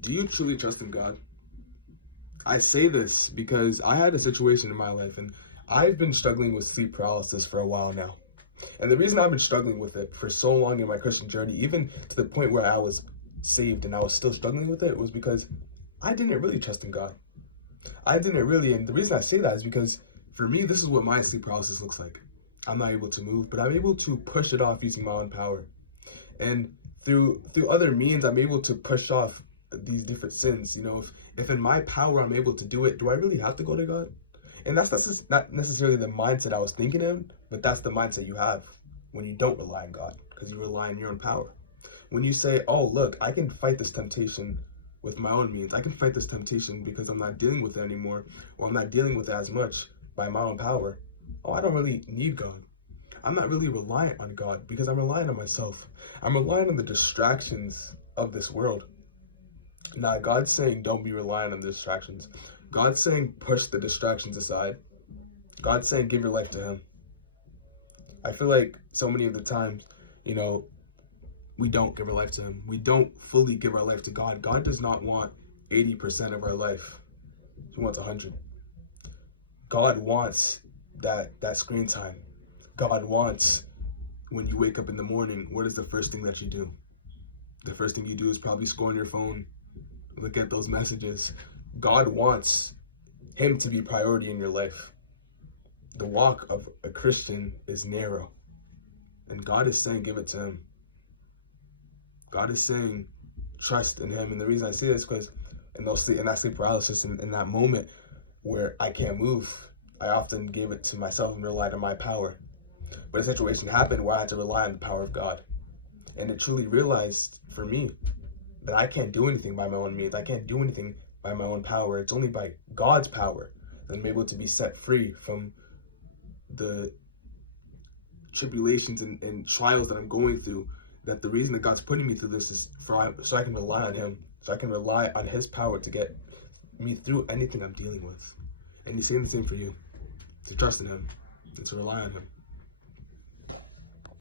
Do you truly trust in God? I say this because I had a situation in my life and I've been struggling with sleep paralysis for a while now. And the reason I've been struggling with it for so long in my Christian journey, even to the point where I was saved and I was still struggling with it, was because I didn't really trust in God. I didn't really, and the reason I say that is because for me, this is what my sleep paralysis looks like. I'm not able to move, but I'm able to push it off using my own power. And through other means, I'm able to push off these different sins. If in my power I'm able to do it, do I really have to go to God? And that's not necessarily the mindset I was thinking in, but that's the mindset you have when you don't rely on God, because you rely on your own power. When you say, oh, look, I can fight this temptation with my own means. I can fight this temptation because I'm not dealing with it anymore, or I'm not dealing with it as much by my own power. Oh, I don't really need God. I'm not really reliant on God because I'm relying on myself. I'm relying on the distractions of this world. Now, God's saying don't be reliant on the distractions. God's saying push the distractions aside. God's saying give your life to Him. I feel like so many of the times, we don't give our life to Him. We don't fully give our life to God. God does not want 80% of our life. He wants 100. God wants that screen time. God wants when you wake up in the morning, what is the first thing that you do? The first thing you do is probably scroll on your phone, look at those messages. God wants Him to be priority in your life. The walk of a Christian is narrow, and God is saying give it to Him. God is saying trust in Him. And the reason I say this is because in that sleep paralysis, in that moment where I can't move, I often gave it to myself and relied on my power. But a situation happened where I had to rely on the power of God. And it truly realized for me that I can't do anything by my own means. I can't do anything by my own power. It's only by God's power that I'm able to be set free from the tribulations and trials that I'm going through. That the reason that God's putting me through this is so I can rely on Him, so I can rely on His power to get me through anything I'm dealing with. And He's saying the same for you, to trust in Him and to rely on Him.